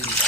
Ooh.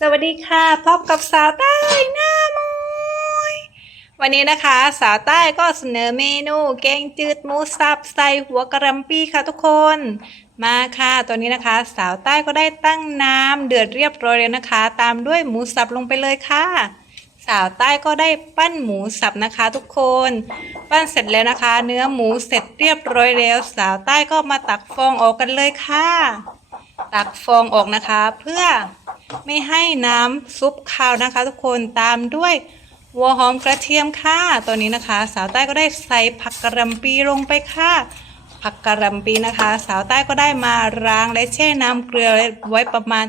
สวัสดีค่ะพบกับสาวใต้หน้ามวยวันนี้นะคะ สาวใต้ก็เสนอเมนูแกงจืดหมูสับใส่หัวกระลำปีค่ะทุกคนมาค่ะตอนนี้นะคะ สาวใต้ก็ได้ตั้งน้ำเดือดเรียบร้อยแล้วนะคะ ตามด้วยหมูสับลงไปเลยค่ะ สาวใต้ก็ได้ปั้นหมูสับนะคะ ทุกคน ปั้นเสร็จแล้วนะคะ เนื้อหมูเสร็จเรียบร้อยแล้ว สาวใต้ก็มาตักฟองออกกันเลยค่ะ ตักฟองออกนะคะเพื่อ ไม่ให้น้ำซุปคาวนะคะ ทุกคนตามด้วยหัวหอมกระเทียมค่ะตอนนี้นะคะ สาวใต้ก็ได้ใส่ผักกระหลำปีลงไปค่ะผักกระหลำปีนะคะ สาวใต้ก็ได้มาล้างและแช่น้ำเกลือไว้ประมาณ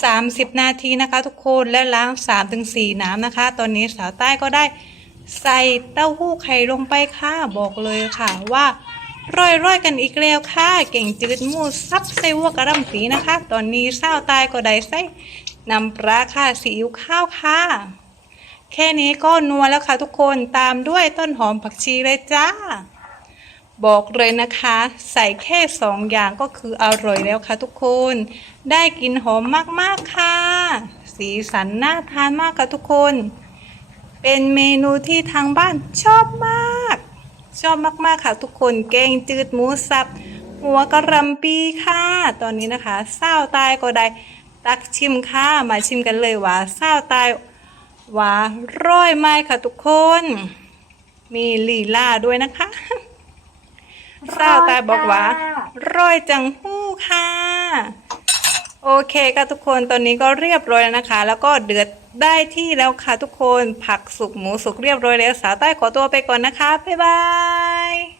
30 นาทีนะคะ ทุกคนและล้าง 3-4 น้ำนะคะ ตอนนี้สาวใต้ก็ได้ใส่เต้าหู้ไข่ลงไปค่ะบอกเลยค่ะว่า ร่อยร่อยๆกันอีกแล้วค่ะ เก่งจืดมูซับใส่วัวกระหลำปีนะคะ ตอนนี้เศร้าตายก็ได้ใส่นำปลาค่ะซีอิ๊วข้าวค่ะ แค่นี้ก็นัวแล้วค่ะทุกคนตามด้วยต้นหอมผักชีเลยจ้า บอกเลยนะคะ ใส่แค่สองอย่างก็คืออร่อยแล้วค่ะทุกคน ได้กลินหอมมากๆค่ะ สีสันน่าทานมากค่ะทุกคน เป็นเมนูที่ทางบ้านชอบมาก ชอบมากๆค่ะ ทุกคนแกงจืดหมูสับ หัวกระหลำปีค่ะ ตอนนี้นะคะเศร้าวตายก็ได้ตักชิมค่ะ มาชิมกันเลยว่าเศร้าวตายว่าร้อยไหมค่ะทุกคน มีลีลาด้วยนะคะเศร้าวตายบอกว่าร้อยจังหู้ค่ะ โอเคค่ะทุกคนตอนนี้ก็เรียบร้อยแล้วนะคะ แล้วก็เดือดได้ที่แล้วค่ะทุกคนผักสุกหมูสุกเรียบร้อยแล้วสาวใต้ขอตัวไปก่อนนะคะบ๊ายบาย